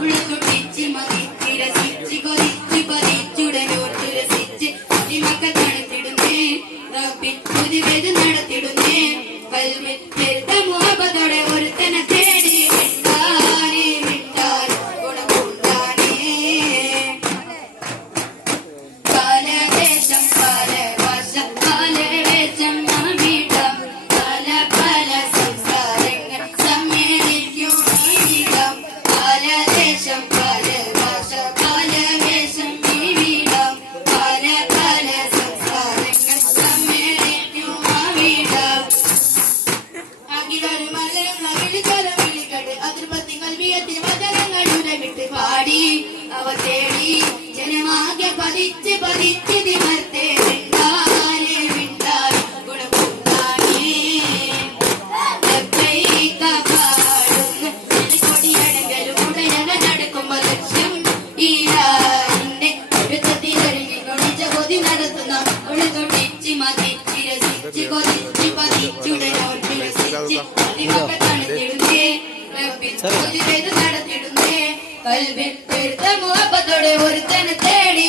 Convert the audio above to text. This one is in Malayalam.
ഉള്ളുകൊട്ടിച്ച് മതിച്ച് രസിച്ച് കൊതിച്ച് പതിച്ചുടനോർത്ത് രസിച്ച് മക്കൾ തണുത്തിടുന്നേ റബ്ബിൻ പുതിവേത് നടത്തിടുന്നേ കൽവിൽ പെരുത്ത മുഹബത്തോടെ ഒരുത്തനെ തേടി മിണ്ടാനേ മിണ്ടാൻ ഗുണകൂടാനേ കാലദേശം കാല ഭാഷ കാലവേഷം നാമീടം പല പല സംസാരങ്ങൾ സമ്മേളിക്കും ജീവിതം കാലദേശം കാല ഭാഷ കാലവേഷം ജീവിതം പല പല സംസാരങ്ങൾ സമ്മേളിക്കും ജീവിതം അഖിലൊരു മലരും അഖിലിക്കരം വിളിക്കട്ടെ അതിർപത്തി കൽവിയത്തിന് വചനങ്ങൾ ഉരവിട്ട് പാടി അവ തേടി ജനമാകെ പതിച്ച് പതിച്ച് നിമർത്തെ മിണ്ടാനേ മിണ്ടാൻ ഗുണകൂടാനേ ലബ്ബൈക പാടുന്ന കൊടിയടങ്കലും ഉടയന നടക്കുമ്പോ ലക്ഷ്യം ഈരാന്റെ ഒരുക്കത്തിലൊരുങ്ങി കൊടിച്ച കൊതി നടത്തുന്ന ഉള്ളുകൊട്ടിച്ച് മതിച്ച് രസിച്ച് കൊതിച്ച് പതിച്ചുടനോർത്ത് രസിച്ച് അതിമക്കൾ തണുത്തിടുന്നേ റബ്ബിൻ പൊതുവേത് നടത്തിടുന്നേ കൽവിൽ പെരുത്ത മുഹബത്തോടെ ഒരുത്തനെ തേടി